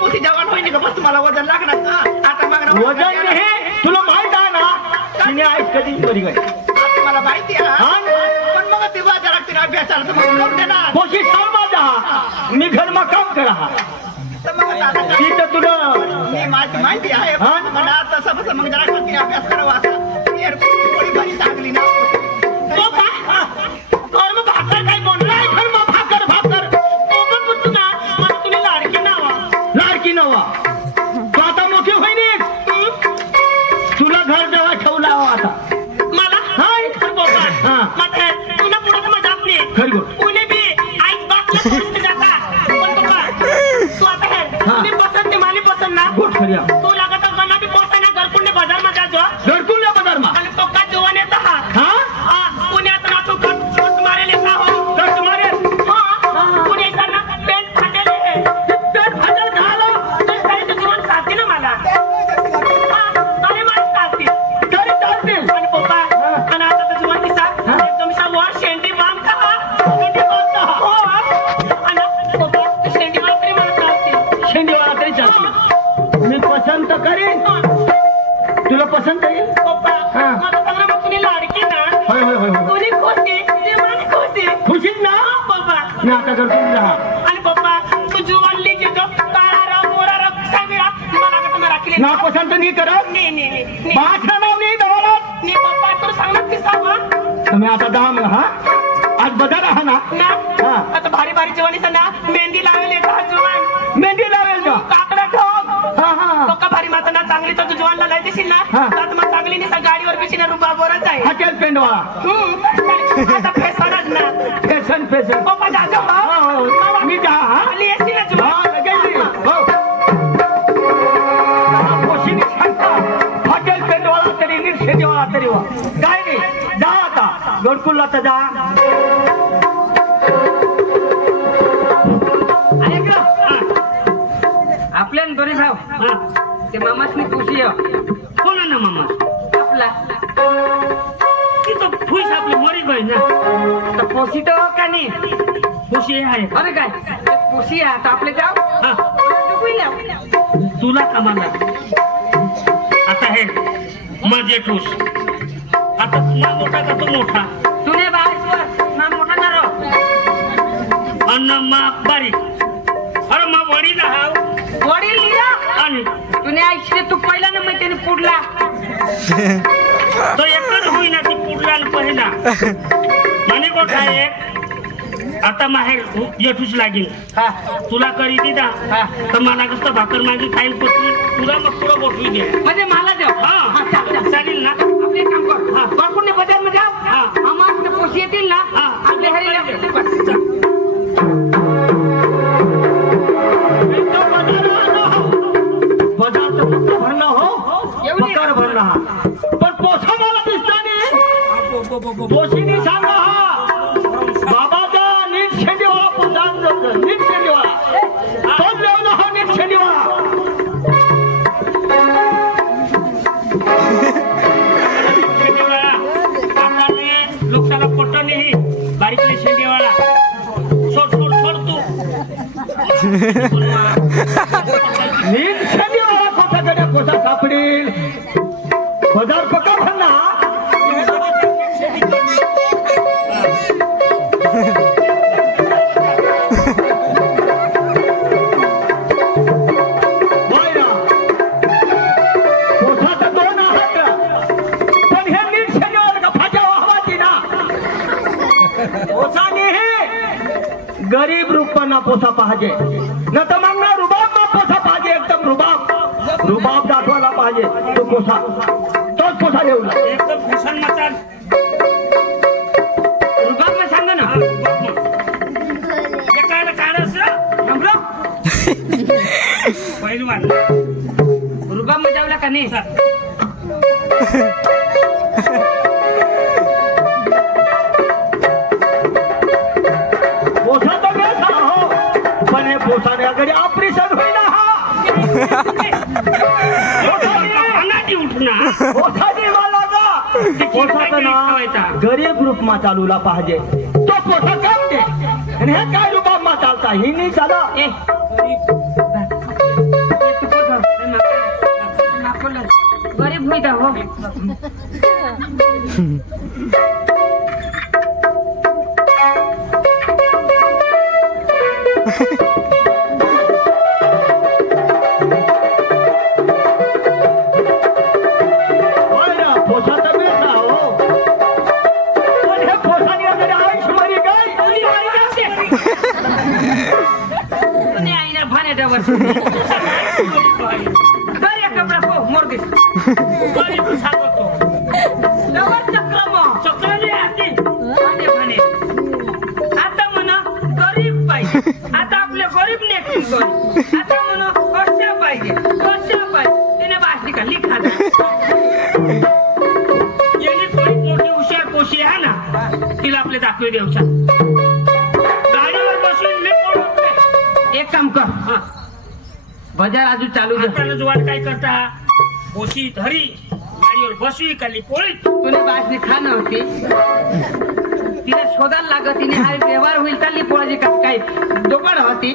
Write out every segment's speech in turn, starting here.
पोसी जवान होईन का बस तुम्हाला वजन लागणार का आता मग वजन हे तुला माहित आहे ना तिने आई कधी बरी गई मला माहिती आहे पण मग ते बाजारात तिने अभ्यासाला तर मग करून देणार पोशी सांग माझा मी घर में काम करा तर मग आता ती तर तुला मी माझी माहिती आहे मला आता समज मग जरा तिने अभ्यास करावा आता थोडी बरी चांगली ना तो काय घर में भाकर काय बोललाय घर में भाकर भाकर तो पण पुत्र ना मला तुम्ही लाडकी नवा तो आता मोठी होईन तुला घर जवळ ठेवला हो आता मला हाय बाबा मग तुला पुढे मजा आपली खरी गोष्ट कोणी बी आईच बापला पसंत जाता पण बाबा तू आता है तुम्ही पसंत नाही माली पसंत ना गोट खरी तू लागत गना बी पोसा ना घरकुंडे बाजार मध्ये जाजो घरकुल बाजार मा आणि तो का जवान येता हा पुण्यात ना तू कट मारेल का हो कट मारे पुणे करना पेंट फाटेले पेट फाटल घालो ते काही तर जवान साथी ना मला तरी मला साथी तरी चालते आणि पप्पा आणि आता तर जवान दिसा एकदम सा वर शेंडी बांध का शेंडी बांधता हो आणि पप्पा शेंडी बांध तरी मला साथी शेंडीवाला तरी चालते मी पसंत करीन तुला पसंत येईल पप्पा मला सांगा मग तुम्ही लाडकी ना होय होय होय कोणी खुशी ते मला खुशी खुशीत ना पप्पा मी आता घरकुल राहा आणि पप्पा तू जुवान लिखी तो काळा राव मोरा राव सामीरा मला का तुम्हाला राखली ना पसंत नाही करत नाही माझं नाव नाही दवाला पप्पा तुला सांगणार की सांगा तुम्ही आता दहा मग हा आज बदल आहा ना ना आता भारी भारी जवानीचा ना मेहंदी लावेल का जवान मेहंदी लावेल का काकडा ठोक हा पक्का भारी माता ना चांगली तर तू जवानला लाई देशील ना तर मग चांगली नाही गाडीवर बेशील रुबाबवरच आहे हॉटेल पेंडवाळा आता फेसवानच ना फॅशन फॅशन पप्पा जातो मी जा हा आली येशील ना जवान पोशिनी सांगता हॉटेल पेंडवाळा तरी निर्षेदेवाळा तरी वा काय नाही जा आता गडकुलला तर जा आपल्या दोन्ही भाऊ ते मामासनी खुशी कोण ना मामा आपला ती तो खुश आपली मरी गई ना तर पोशी तर का नाही खुशी आहे अरे काय ते पोशी आहे तर आपले जाऊ तुला कमाला आता हे माझे ठोस आता तुला मोठा का तो मोठा तुने बाईसवर ना मोठा ना रो अन्न मा बारीक अरे मा वडील हाव वडील लिया आणि तुने आईशी तू पहिला ना मग त्याने पुडला तो एकच होईना ती पुढला आणि पहिला म्हणे मोठा एक आता माहेर येठूच लागेल तुला करी दिदा तर मला कसं भाकर मागे खाईल तुला मग तुला गोठवी दे म्हणजे मला देव चालेल ना आपले काम कर बापूने बजार मध्ये जाऊ आम्हाला पोशी येतील ना आपले हरी भरणा हो पकार भरणा पण पोसा मला दिसता नाही पोशीनी सांगा हा बाबाचा नीट शेंडीवाळा पोसा नीट शेंडीवाळा तो देवला हा नीट शेंडीवाळा लोकांना पट्ट नाही बारीकले शेंडेवाळा सोड सोड सोड तू नीट शेंडीवाळा कोठाकडे कोठा सापडेल बाजार पका भरणा गरीब रूपांना पोसा पाहिजे न तर मग ना रुबाब मा पोसा पाहिजे एकदम रुबाब दाखवायला पाहिजे तो पोसा तोच पोसा घेऊन एकदम भूषण मचाल रुबाब में सांगा ना काय काढस पहिलवान रुबाब में जावला का नाही पोसा तो बेसा हो पण हे पोसाने अगदी ऑपरेशन होईना हा गरीब रूप मा चालूला पाहिजे तो पोसा काम दे आणि हे काय रुबाब मा चालता ही नाही चाला हो होय ना, पोसाचा बेस ना, हो. पण हे पोसाने वगैरे आयुष्यभर काय? तुम्ही आईना भाण्याच्यावर कर या कपडा हो मोर दिस गरीब सांगतो लवर चक्र मग चक्र नाही आती भाणे भाणे आता म्हणा गरीब पाहिजे आता आपल्या गरीब नेकली गरीब आता म्हणा कशा पाहिजे तिने भाषी का लिखा याने थोडी मोठी हुशार कोशी आहे ना तिला आपले दाखवे देऊचा गाडीवर बसून मी पळवते एक काम कर हा बाजार आजू चालू दे आता जुवान काय करता कोशी धरी गाडीवर बसवी खाली पोळी तुने भाषणी खाणं होती तिने शोधायला लागत तिने हा व्यवहार होईल चालली पोळाची काय दोकड होती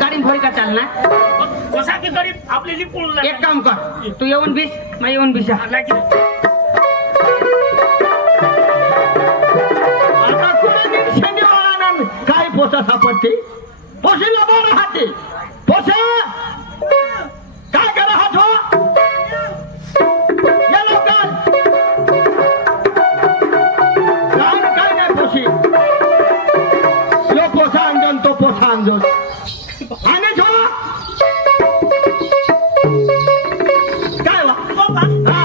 गाडी भोरी का चालणार कसा की गरीब आपल्याला पळून एक काम कर तू येऊन बीस मग येऊन बीस आता कोणी शेंडीवाळा ना काय पोसा सापडते पोशीला बोल राहते पोसा काय करा हात हो या लवकर काय नाही पोशी यो पोसा अंजन तो पोसा अंजन आणि छो काय वा हा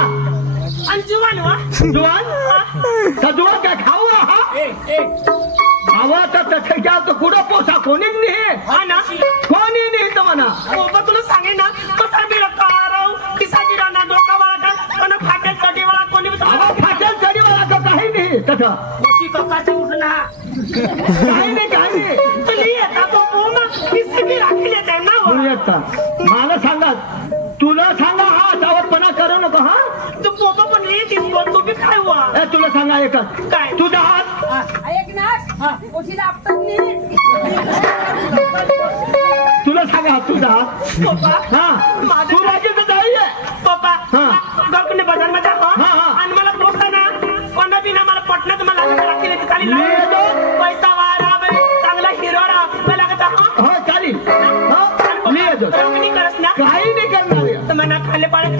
आणि जुवान वा जुवान का जुवान काय खाऊ हा आवा तर त्याच्या तर कुठं पोसा कोणीच नाही हा ना कोणी नाही तर म्हणा बाबा तुला सांगे ना कसा बिरा काराव किसा बिरा ना डोका वाला पण फाटेल चढी वाला कोणी बी आवा फाटेल चढीवाला तर काही नाही तसं कोशी ककाची उठना काही नाही तुली येता तो पोमा किसी भी राखीले ते ना तू येत का मला सांगा तुला सांगा हा सावधपणा करू नको हा तू पोमा पण ये तीस बोल तू भी काय हुआ ए, तुला सांगा एकच काय? तुझा हात तुला सांगा तुझा हात पप्पा हा तू माझी तर जाई आहे पप्पा हा. डॉक्टरने बाजार मध्ये हा, हा. आणि मला पोसा ना कोणा बिना मला पटना तुम्हाला राखीले ते चालेल मी येतो. पैसा वारा चांगला हिरो राहा मला लागत हो चालेल हो मी येतो रंगणी करत ना काही नाही करणार आहे. तर मना खाल्ले पाडे